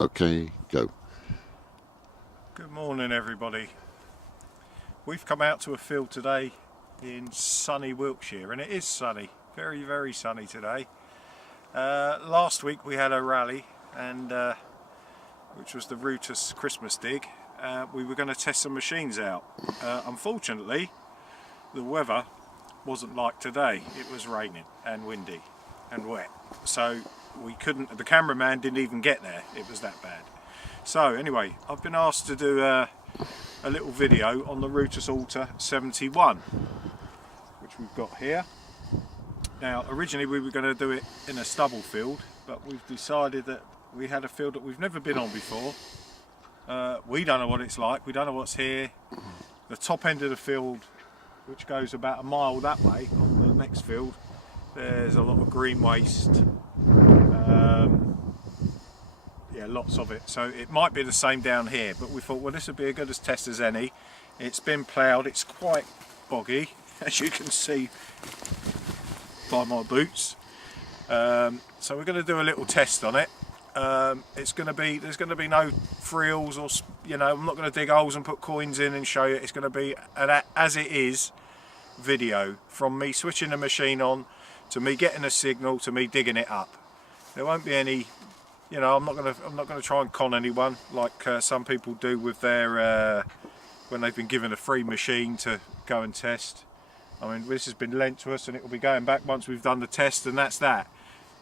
Okay, go. Good morning everybody. We've come out to a field today in sunny Wiltshire, and it is sunny, very very sunny today. Last week we had a rally, and which was the RUTUS Christmas dig. We were going to test some machines out. Unfortunately the weather wasn't like today. It was raining and windy and wet, so we couldn't, the cameraman didn't even get there, it was that bad. So anyway, I've been asked to do a little video on the RUTUS Alter 71, which we've got here. Now originally we were going to do it in a stubble field, but we've decided that we had a field that we've never been on before. We don't know what it's like, we don't know what's here. The top end of the field, which goes about a mile that way on the next field, there's a lot of green waste. Yeah, lots of it, so it might be the same down here, but we thought, well, this would be as good a test as any. It's been ploughed, it's quite boggy, as you can see by my boots. So we're going to do a little test on it. There's going to be no frills, or, you know, I'm not going to dig holes and put coins in and show you. It's going to be an as it is video from me switching the machine on, to me getting a signal, to me digging it up. There won't be any, you know, I'm not going to try and con anyone like some people do with their when they've been given a free machine to go and test. I mean, this has been lent to us and it will be going back once we've done the test, and that's that.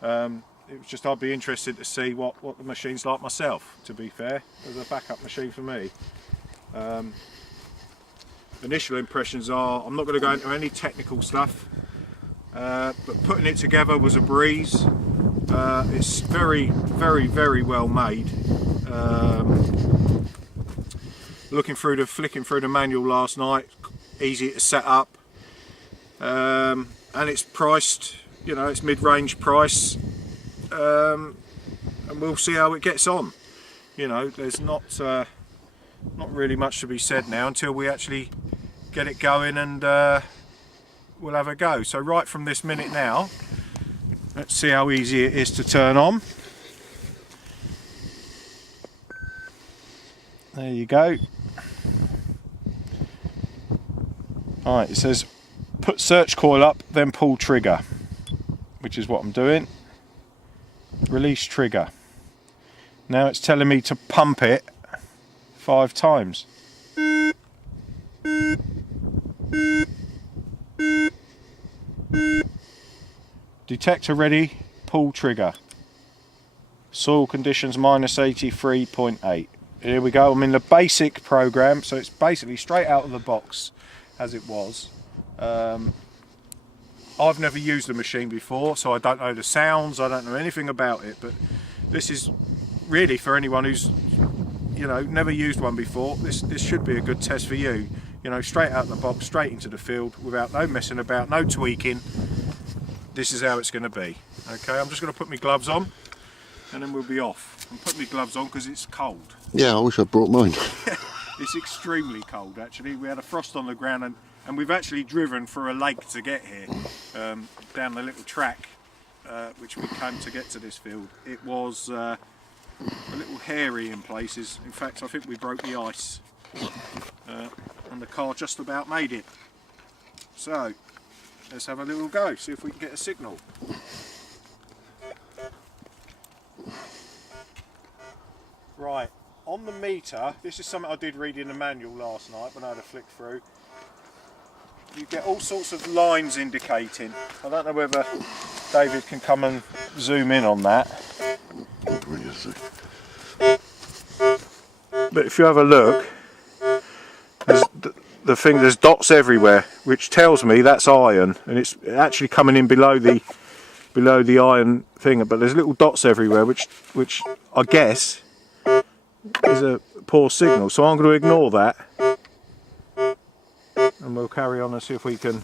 It was just, I'd be interested to see what the machine's like myself, to be fair, as a backup machine for me. Initial impressions are, I'm not going to go into any technical stuff, but putting it together was a breeze. It's very very well made. Flicking through the manual last night, easy to set up, and it's priced, you know, it's mid-range price, and we'll see how it gets on. You know, there's not really much to be said now until we actually get it going, and we'll have a go. So right from this minute now, let's see how easy it is to turn on. There you go. Alright, it says put search coil up, then pull trigger, which is what I'm doing. Release trigger. Now it's telling me to pump it 5 times. Detector ready, pull trigger. Soil conditions -83.8. Here we go. I'm in the basic program, so it's basically straight out of the box as it was. I've never used the machine before, so I don't know the sounds, I don't know anything about it, but this is really for anyone who's, you know, never used one before. This should be a good test for you. You know, straight out of the box, straight into the field, without no messing about, no tweaking. This is how it's going to be. Okay, I'm just going to put my gloves on and then we'll be off. I'm putting my gloves on because it's cold. Yeah, I wish I brought mine. It's extremely cold actually. We had a frost on the ground, and we've actually driven through a lake to get here, down the little track which we came to get to this field. It was a little hairy in places. In fact, I think we broke the ice, and the car just about made it. So let's have a little go, see if we can get a signal. Right, on the meter, this is something I did read in the manual last night when I had a flick through. You get all sorts of lines indicating. I don't know whether David can come and zoom in on that. But if you have a look, there's dots everywhere, which tells me that's iron, and it's actually coming in below the iron thing. But there's little dots everywhere, which I guess is a poor signal. So I'm going to ignore that, and we'll carry on and see if we can.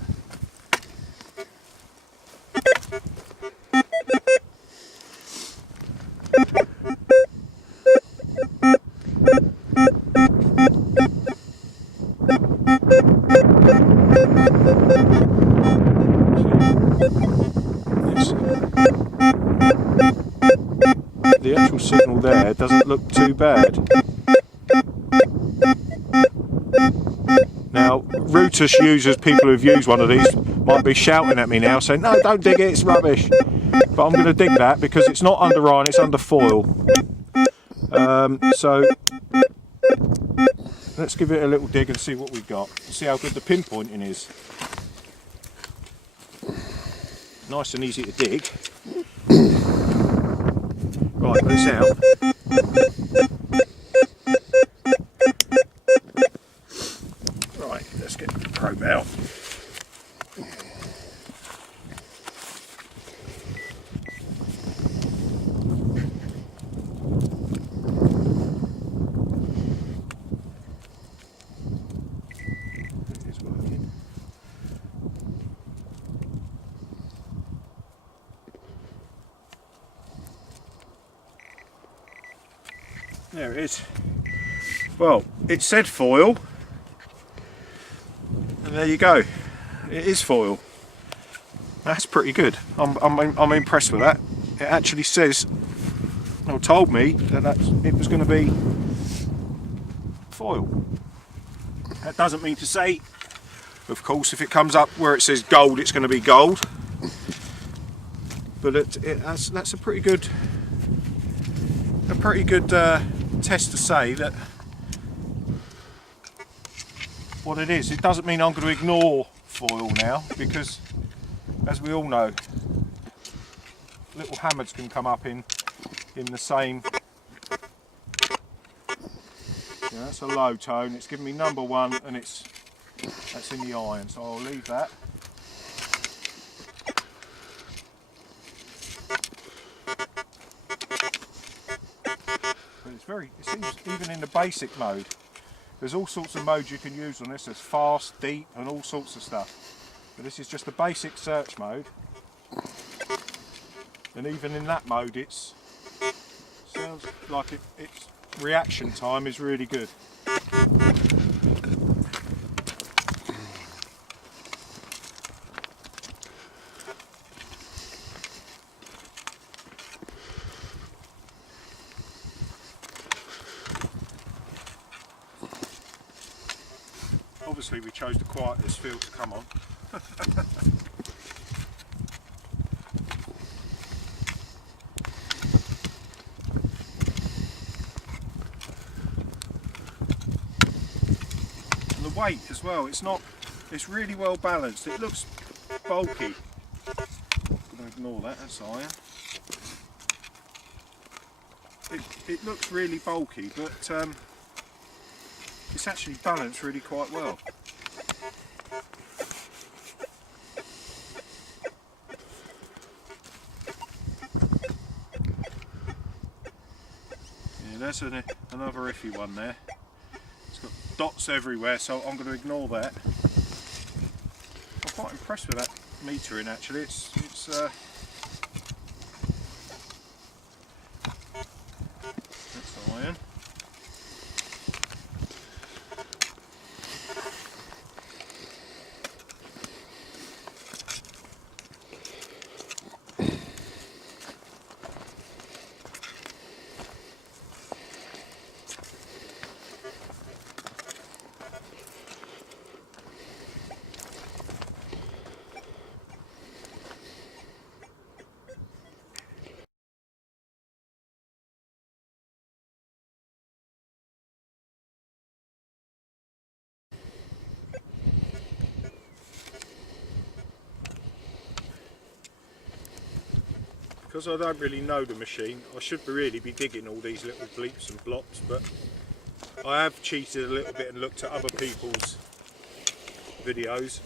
The actual signal there doesn't look too bad. Now, RUTUS users, people who've used one of these, might be shouting at me now saying, no, don't dig it, it's rubbish. But I'm going to dig that because it's not under iron, it's under foil. So let's give it a little dig and see what we've got. See how good the pinpointing is. Nice and easy to dig. Right, put this out. Right, let's get the probe out. It is working. There it is. Well, it said foil, and there you go. It is foil. That's pretty good. I'm impressed with that. It actually says, or told me that it was going to be foil. That doesn't mean to say, of course, if it comes up where it says gold, it's going to be gold. But that's a pretty good test to say that what it is. It doesn't mean I'm going to ignore foil now, because as we all know, little hammers can come up in the same. Yeah, that's a low tone. It's given me number 1, and that's in the iron, so I'll leave that. But it seems even in the basic mode, there's all sorts of modes you can use on this. There's fast, deep, and all sorts of stuff. But this is just a basic search mode, and even in that mode, it sounds like its reaction time is really good. Obviously we chose the quietest field to come on. And the weight as well, it's really well balanced. It looks bulky. I'm going to ignore that, that's iron. It looks really bulky, but it's actually balanced really quite well. Yeah, there's another iffy one there. It's got dots everywhere, so I'm going to ignore that. I'm quite impressed with that metering actually. It's that's iron. Because I don't really know the machine, I should really be digging all these little bleeps and blops, but I have cheated a little bit and looked at other people's videos.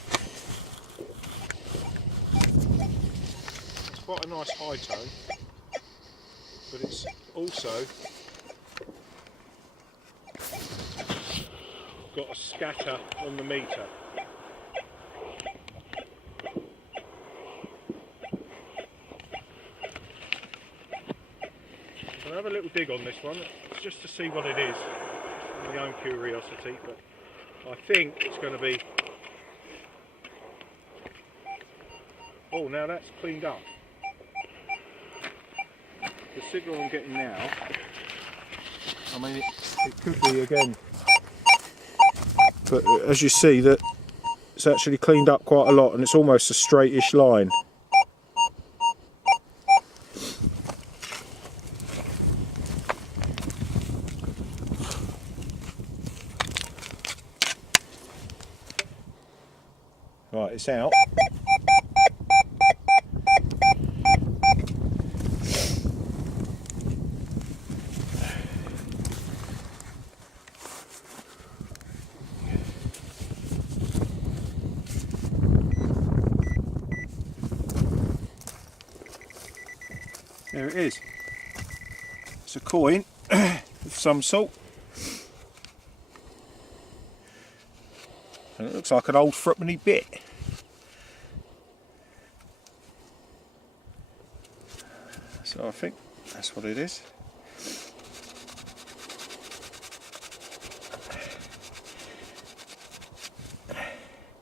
It's quite a nice high tone, but it's also got a scatter on the meter. I'll have a little dig on this one, just to see what it is, my own curiosity, but I think it's going to be... Oh, now that's cleaned up. the signal I'm getting now, I mean it could be again, but as you see that it's actually cleaned up quite a lot and it's almost a straightish line. Right, it's out. There it is. It's a coin of some sort. And it looks like an old threepenny bit. So I think that's what it is.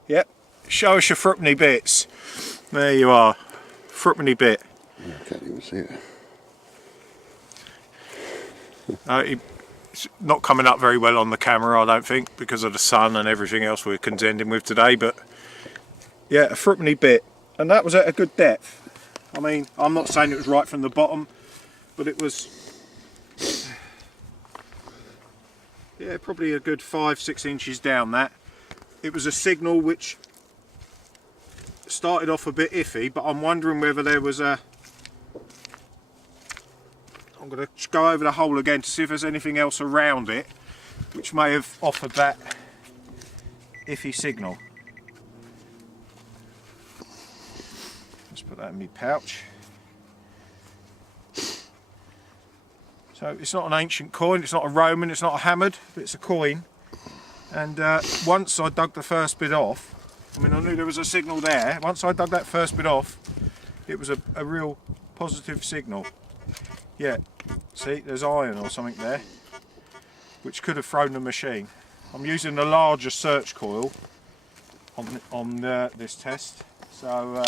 Yep, show us your threepenny bits. There you are, threepenny bit. I can't even see it. It's not coming up very well on the camera, I don't think, because of the sun and everything else we're contending with today, but yeah, a threepenny bit, and that was at a good depth. I mean, I'm not saying it was right from the bottom, but it was, yeah, probably a good 5-6 inches down that. It was a signal which started off a bit iffy, but I'm wondering whether there was a, I'm going to go over the hole again to see if there's anything else around it which may have offered that iffy signal. Let's put that in my pouch. So it's not an ancient coin, it's not a Roman, it's not a hammered, but it's a coin. And once I dug the first bit off, I mean I knew there was a signal there, once I dug that first bit off, it was a real positive signal. Yeah, see, there's iron or something there, which could have thrown the machine. I'm using the larger search coil on this test, so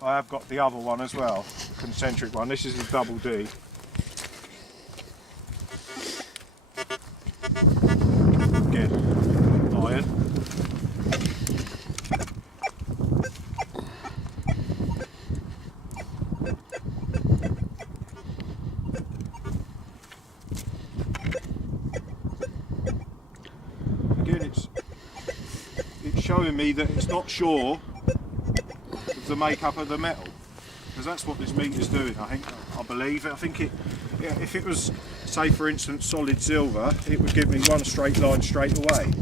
I have got the other one as well, concentric one. This is the double D. Again, iron. It's showing me that it's not sure of the makeup of the metal, because that's what this meter's doing. I believe. I think it. Yeah, if it was, say for instance, solid silver, it would give me one straight line straight away.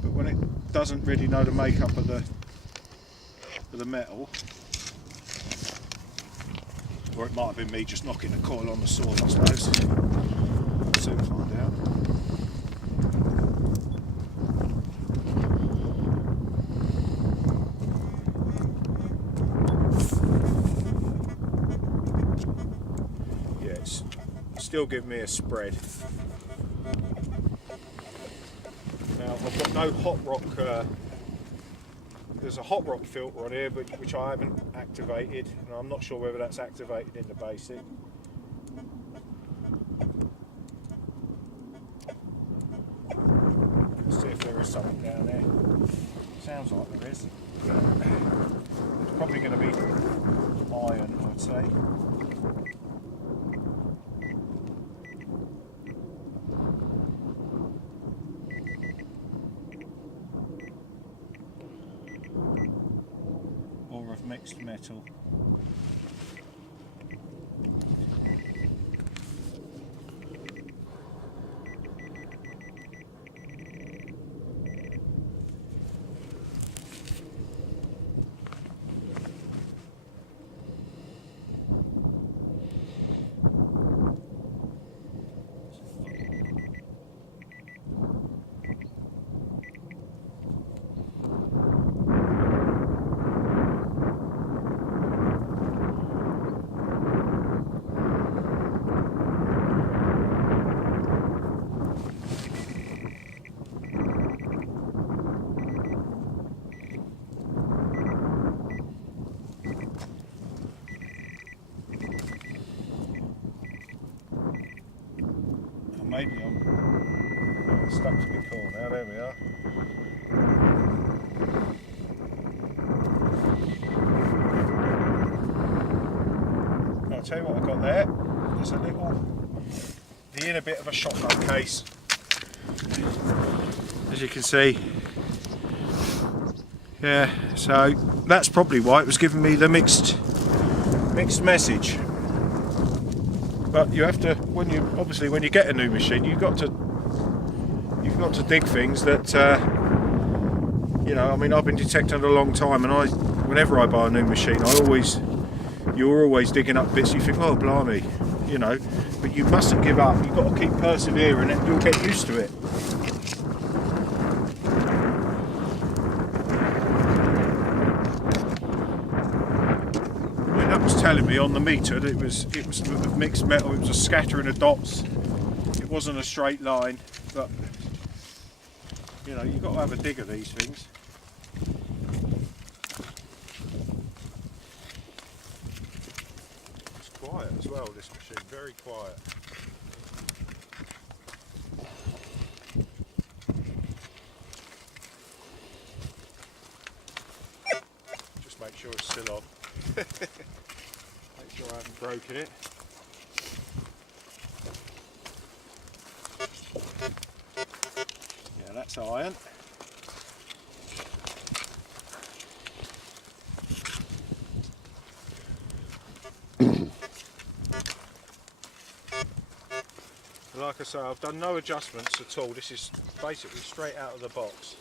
But when it doesn't really know the makeup of the metal, or it might have been me just knocking the coil on the sword, I suppose. We'll soon find out. Still give me a spread. Now I've got no hot rock, there's a hot rock filter on here which I haven't activated, and I'm not sure whether that's activated in the basic. Let's see if there is something down there. Sounds like there is. It's probably going to be iron, I'd say. Of mixed metal. there we are. I'll tell you what I've got there. There's the inner bit of a shotgun case. As you can see. Yeah, so that's probably why it was giving me the mixed message. But you have to, when you get a new machine, you've got to dig things that you know. I mean, I've been detecting a long time, and whenever I buy a new machine, you're always digging up bits. You think, oh blimey, you know, but you mustn't give up. You've got to keep persevering, and you'll get used to it. Telling me on the meter that it was mixed metal. It was a scattering of dots. It wasn't a straight line, but you know, you've got to have a dig of these things. It's quiet as well, this machine, very quiet. Just make sure it's still on. Make sure I haven't broken it. Yeah, that's iron. Like I say, I've done no adjustments at all. This is basically straight out of the box.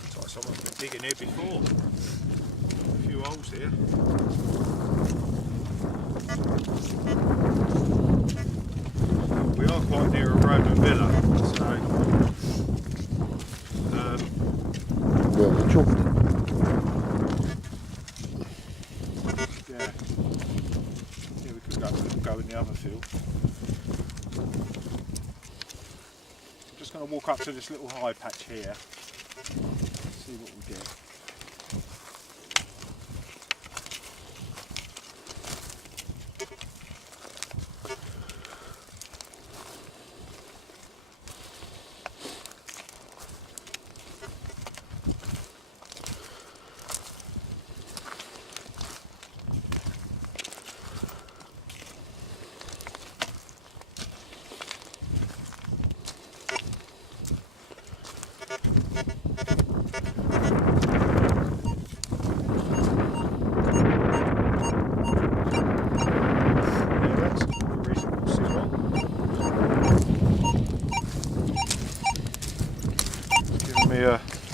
Looks like someone's been digging here before. A few holes here. We are quite near a Roman villa, so Well, the chalk. yeah, we could go in the other field. I'm just going to walk up to this little high patch here, see what we get.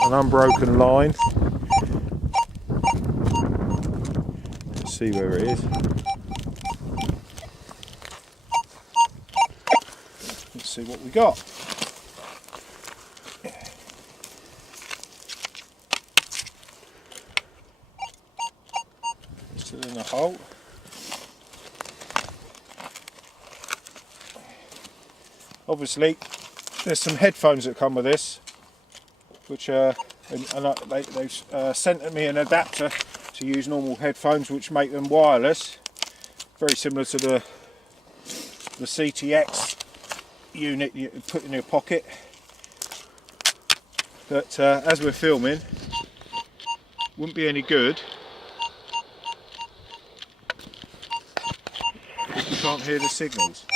An unbroken line. Let's see where it is. Let's see what we got. Still in the hole. Obviously, there's some headphones that come with this, which they've sent me an adapter to use normal headphones, which make them wireless, very similar to the CTX unit you put in your pocket. But as we're filming, wouldn't be any good if you can't hear the signals.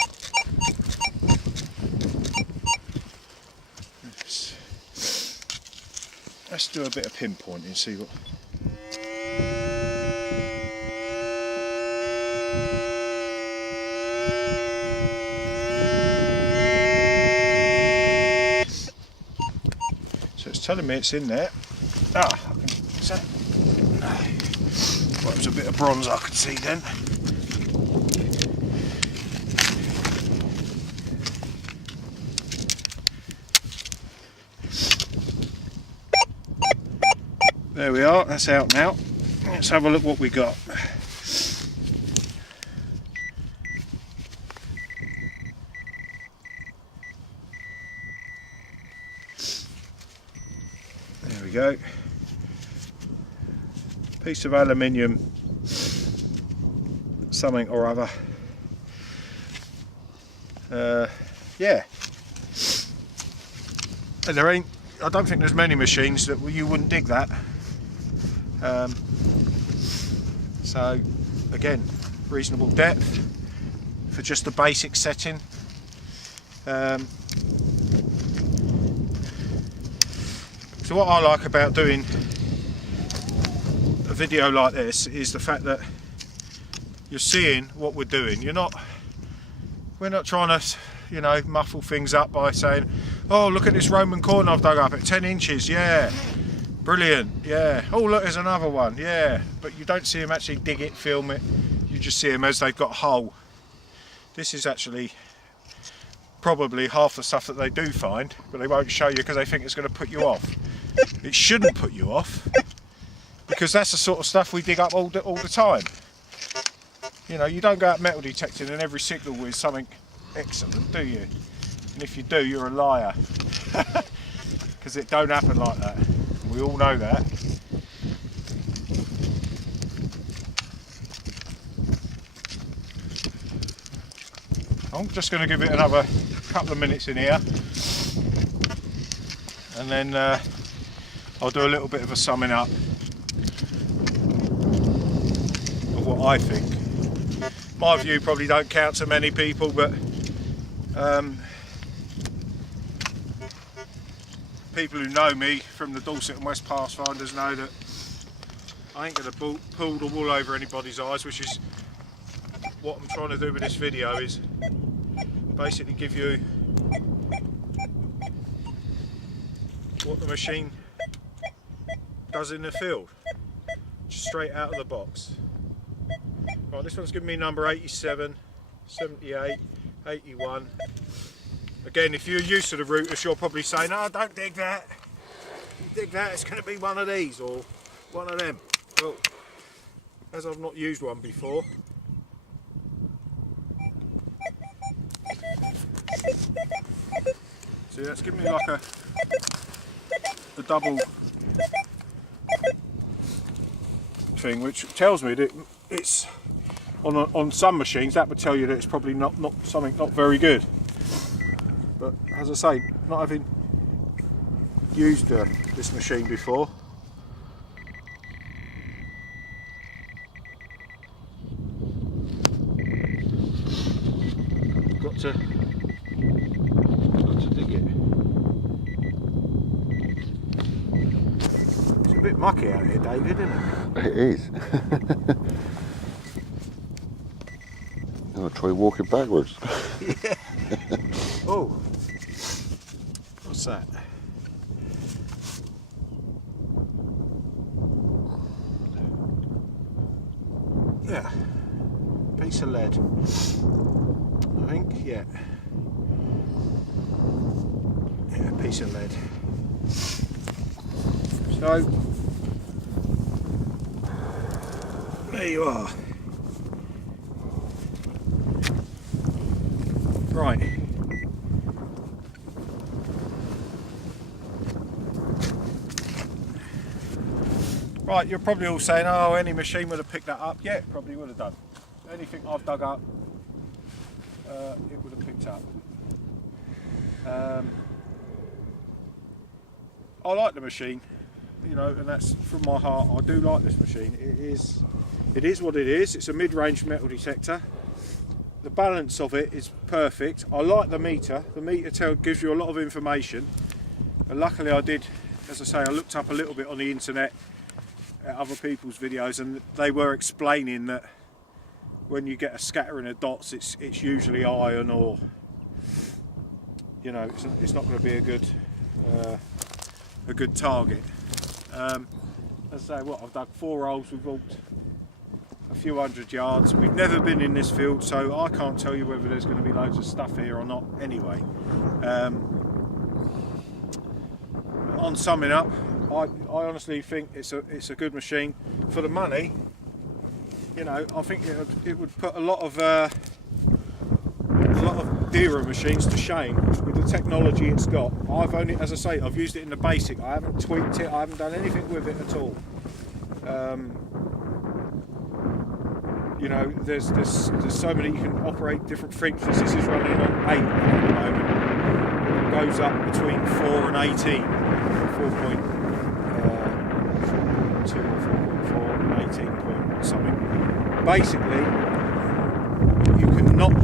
Let's do a bit of pinpointing and see what. So it's telling me it's in there. Ah, is that? Well, it was a bit of bronze I could see then. There we are, that's out now. Let's have a look what we got. There we go. Piece of aluminium, something or other. Yeah. And there ain't, I don't think there's many machines that you wouldn't dig that. So again, reasonable depth for just the basic setting. So what I like about doing a video like this is the fact that you're seeing what we're doing. We're not trying to, you know, muffle things up by saying, oh, look at this Roman corner I've dug up at 10 inches, yeah, brilliant, yeah, oh look, there's another one, yeah. But you don't see them actually dig it, film it, you just see them as they've got a hole. This is actually probably half the stuff that they do find, but they won't show you because they think it's going to put you off. It shouldn't put you off, because that's the sort of stuff we dig up all the time. You know, you don't go out metal detecting and every signal is something excellent, do you? And if you do, you're a liar. Because it don't happen like that. We all know that. I'm just going to give it another couple of minutes in here. And then I'll do a little bit of a summing up of what I think. My view probably don't count to many people, but people who know me from the Dorset and West Pathfinders know that I ain't going to pull the wool over anybody's eyes, which is what I'm trying to do with this video, is basically give you what the machine does in the field, just straight out of the box. Right, this one's giving me number 87, 78, 81. Again, if you're used to the RUTUS, you're probably saying, no, don't dig that. You dig that, it's going to be one of these or one of them. Well, as I've not used one before, see, that's giving me like a double thing, which tells me that it's on some machines that would tell you that it's probably not something not very good. But as I say, not having used this machine before, got to dig it. It's a bit mucky out here, David, isn't it? It is. I'll try walking backwards. Yeah. Oh, what's that? Yeah, piece of lead, I think, yeah. Yeah, piece of lead. So, there you are. Right. Right, you're probably all saying, oh, any machine would have picked that up. Yeah, it probably would have done. Anything I've dug up, it would have picked up. I like the machine, you know, and that's from my heart. I do like this machine. It is what it is. It's a mid-range metal detector. The balance of it is perfect. I like the meter. The meter gives you a lot of information. And luckily I did, as I say, I looked up a little bit on the internet at other people's videos, and they were explaining that when you get a scattering of dots, it's usually iron, or, you know, it's not going to be a good target. As I say, I've dug 4 holes, we've walked a few hundred yards. We've never been in this field, so I can't tell you whether there's going to be loads of stuff here or not anyway. On summing up, I honestly think it's a good machine for the money. You know, I think it would put a lot of dearer machines to shame with the technology it's got. I've only, as I say, I've used it in the basic. I haven't tweaked it. I haven't done anything with it at all. You know, there's so many, you can operate different frequencies. This is running on 8 at the moment. It goes up between 4 and 18, 4.2 or 4.4 and 18 point something. Basically, you can knock.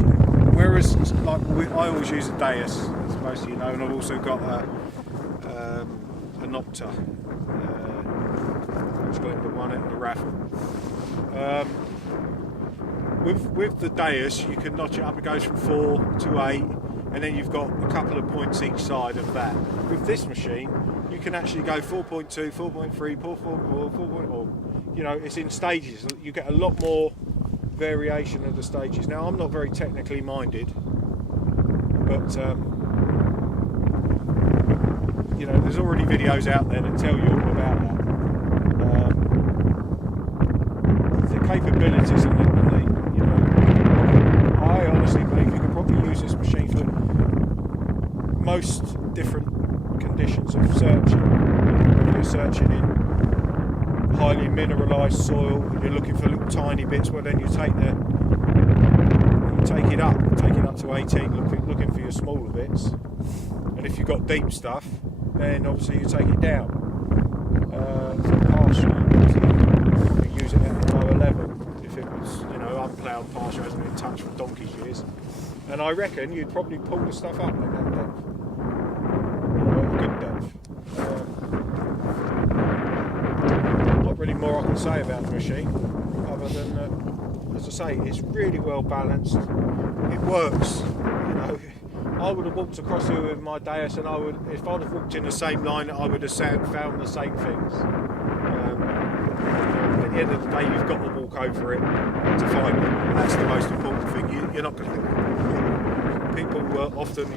Whereas, like I always use a Deus, as most of you know, and I've also got a Nocta, which got the one at the raffle. With the Deus, you can notch it up. It goes from 4 to 8, and then you've got a couple of points each side of that. With this machine, you can actually go 4.2, 4.3, 4.4, 4.4. You know, it's in stages. You get a lot more variation of the stages. Now, I'm not very technically minded, but you know, there's already videos out there that tell you all about that. The capabilities and the you know, I honestly believe you could probably use this machine for most different conditions of searching. If you're searching in highly mineralised soil and you're looking for little tiny bits, well then you take it up to 18, looking for your smaller bits. And if you've got deep stuff, then obviously you take it down. For pasture, you use it at a lower level. If it was, you know, unploughed pasture, hasn't been touched for donkey's years. And I reckon you'd probably pull the stuff up at that depth. You know, a good depth. Not really more I can say about the machine, other than, as I say, it's really well balanced. It works. You know, I would have walked across here with my Deus, and if I'd have walked in the same line, I would have found the same things. At the end of the day, you've got to walk over it to find it. That's the most important thing. You're not going to. People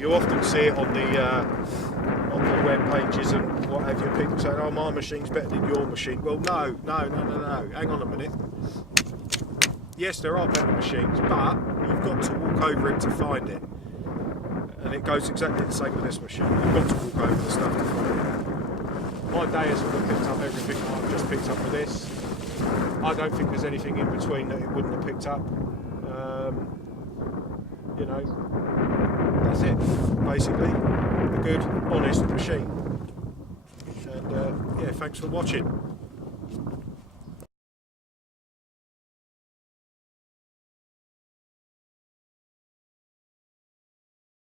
you often see it on the web pages and what have you. People saying, "Oh, my machine's better than your machine." Well, no. Hang on a minute. Yes, there are better machines, but you've got to walk over it to find it. And it goes exactly the same with this machine. You've got to walk over the stuff to find it. My Deus would have picked up everything I've just picked up with this. I don't think there's anything in between that it wouldn't have picked up. You know, that's it. Basically, a good, honest machine. And yeah, thanks for watching.